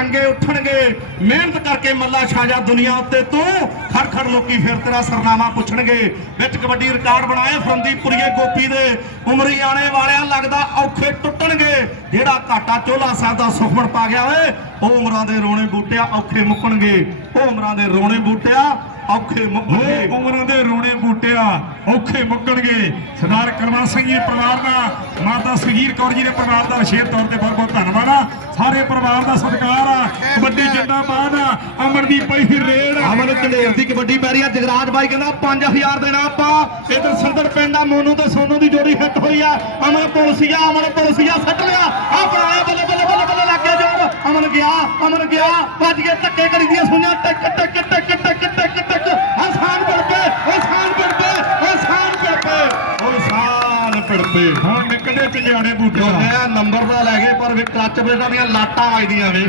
ਚੰਗੇ ਉੱਠਣਗੇ। ਮਿਹਨਤ ਕਰਕੇ ਮੱਲਾ ਛਾਜਾ ਦੁਨੀਆ ਉੱਤੇ ਤੂੰ। ਖੜ ਖੜ ਲੋਕੀ ਫਿਰ ਤੇਰਾ ਸਰਨਾਮਾ ਪੁੱਛਣਗੇ। ਵਿੱਚ ਕਬੱਡੀ ਰਿਕਾਰਡ ਬਣਾਏ ਫਰੰਦੀਪੁਰੀਏ ਗੋਪੀ ਦੇ। ਉਮਰੀ ਆਣੇ ਵਾਲਿਆਂ ਲੱਗਦਾ ਔਖੇ ਟੁੱਟਣਗੇ। ਜਿਹੜਾ ਘਾਟਾ ਚੋਲਾ ਸਾਹਿਬ ਦਾ ਸੁਖਮਣ ਪਾ ਗਿਆ ਓਏ, ਉਹ ਉਮਰਾਂ ਦੇ ਰੋਣੇ ਬੂਟਿਆ ਔਖੇ ਮੁੱਕਣਗੇ। ਉਹ ਉਮਰਾਂ ਦੇ ਰੋਣੇ ਬੂਟਿਆ ਔਖੇ ਮੁੱਕਣਗੇ। ਉਮਰਾਂ ਦੇ ਰੋਣੇ ਬੂਟਿਆ ਔਖੇ ਮੁੱਕਣਗੇ। ਸਰਦਾਰ ਕਲਵੰਤ ਸਿੰਘ ਜੀ ਪਰਿਵਾਰ ਦਾ, ਮਾਤਾ ਸੁਖੀਰ ਕੌਰ ਜੀ ਦੇ ਪਰਿਵਾਰ ਦਾ ਵਿਸ਼ੇਸ਼ ਤੌਰ ਤੇ ਬਹੁਤ ਬਹੁਤ ਧੰਨਵਾਦ ਆ। ਪਰਿਵਾਰ ਦਾ ਸਤਿਕਾਰ ਆ, ਕਬੱਡੀ ਜਿੰਦਾਬਾਦ ਆ ਅਮਰਦੀਪ ਭਾਈ ਫਿਰ ਰੇਡ। ਆ। ਅਮਨ ਦੀ ਕਬੱਡੀ ਪੈ ਰਹੀ ਆ, ਜਗਰਾਜ ਬਾਈ ਕਹਿੰਦਾ 5000 ਦੇਣਾ ਆਪਾਂ। ਇਧਰ ਸੰਦਰ ਪਿੰਡ ਆ, ਮੋਨੂ ਤੇ ਸੋਨੂ ਦੀ ਜੋੜੀ ਹਿੱਟ ਹੋਈ ਆ। ਅਮਨ ਪੁਲਸੀਆ ਅਮਨ ਪੁਲਸੀਆ ਸੱਟ ਲਿਆ। ਆ ਬਣਾਇਆ ਬੱਲੇ ਬੱਲੇ ਬੱਲੇ ਬੱਲੇ ਲੱਗ ਗਿਆ ਜੋਰ ਅਮਨ ਗਿਆ ਅਮਨ ਗਿਆ, ਭੱਜ ਕੇ ਧੱਕੇ ਕਰੀ ਦੀਆਂ ਸੁਣਿਆ ਟਿਕ ਹਸਾਨ ਹੁਣ ਨਿਕਲੇ ਚੰਗਿਆੜੇ ਬੂਟਿਆ ਮੈਂ ਨੰਬਰ ਦਾ ਲੈ ਗਏ, ਪਰ ਵੀ ਕੱਚ ਬੇਟਾ ਦੀਆਂ ਲਾਟਾਂ ਵੱਜਦੀਆਂ ਵੇਖ